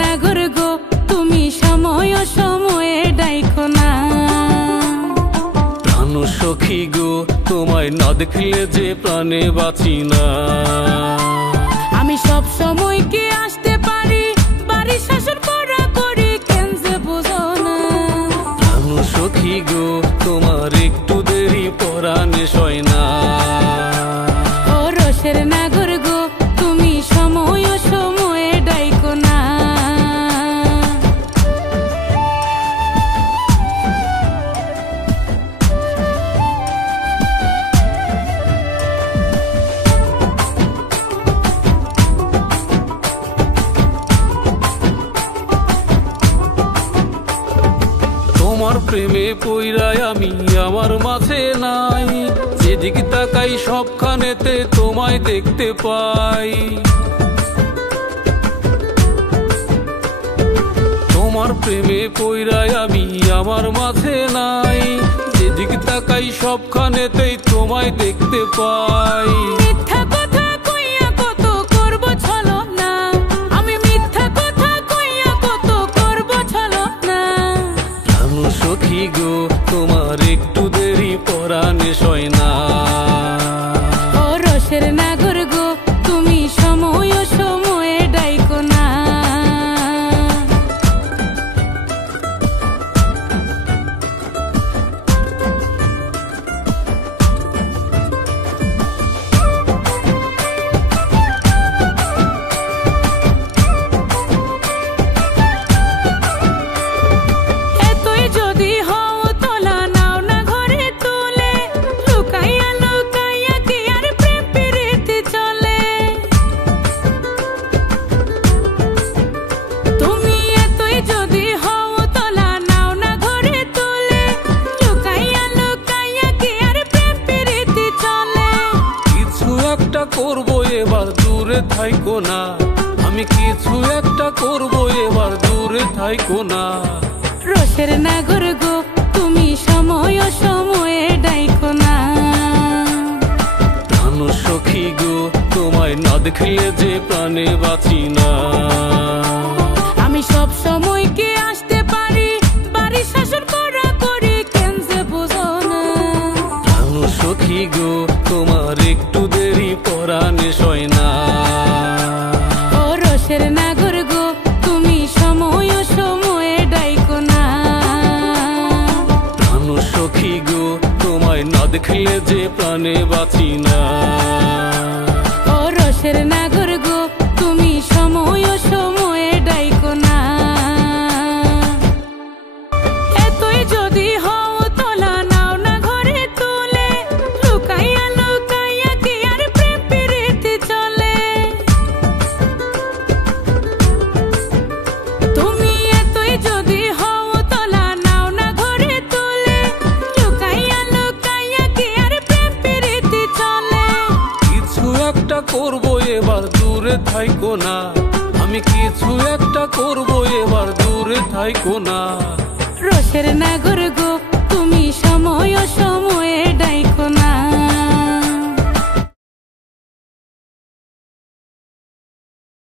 নাগর গো তুমি সময় সময়ে ডাইকো না। প্রাণ সখী গো তোমায় না দেখলে যে প্রাণে বাঁচি না। আমি সব সময় কি আসতে পারি, বাড়ি শাসন করা করি কেন যে বুঝো না। প্রাণ সখী গো তোমার একটু দেরি পরাণে সয় না। ও রসের নাগর গো তুমি সময় সময়ে ডাইকো না। তোমার প্রেমে পইরায় আমি আমার মাঝে নাই, যেদিক তাকাই সবখানেতে তোমায় দেখতে পাই। তোমার প্রেমে পইরায় আমি আমার মাঝে নাই, যেদিক তাকাই সবখানেতেই তোমায় দেখতে পাই। মিথ্যা কথা কইয়া কত করব ছলনা, আমি মিথ্যা কথা কইয়া কত করব ছলনা। প্রাণ সখী গো তোমার একটু দেরি পরাণে সয় না। ও রসের নাগর গো তুমি সময় সময়ে ডাইকো না। এতই যদি হও তোলা নাও না ঘরে তুলে, লুকাইয়া লুকাইয়া কি আর প্রেম প্রীতি চলে। তুমি এতই যদি হও তোলা নাও না ঘরে তুলে, লুকাইয়া লুকাইয়া কি আর প্রেম প্রীতি চলে। কিছু একটা করবো এবার দূরে থাইকো না, আমি কিছু একটা করবো এবার দূরে থাইকো না। রসের নাগর গো তুমি সময় সময়ে ডাইকো না। প্রাণ সখী গো তোমায় না দেখলে যে প্রাণে বাঁচি না। আমি সব সময় কি আসতে পারি, বাড়ি শাসন করা করি কেন যে বুঝো না। প্রাণ সখী গো তোমার একটু দেরি পরাণে সয় না। ও রসের নাগর গো তুমি সময় সময়ে ডাইকো না। প্রাণ সখী গো তোমায় না দেখলে যে প্রাণে বাঁচি না। ও রসের নাগর গো তুমি সময় সময়ে ডাইকো না। এতই যদি হও তোলা নাও না ঘরে তুলে, লুকাইয়া লুকাইয়া কি আর প্রেম প্রীতি চলে। তুমি এতই যদি হও তোলা নাও না ঘরে তুলে, লুকাইয়া লুকাইয়া কি আর প্রেম প্রীতি চলে। কিছু একটা করবো এবার দূরে থাইকো না, আমি কিছু একটা করবো এবার দূরে থাইকো না। রসের নাগর গো তুমি সময় সময়ে ডাইকো না।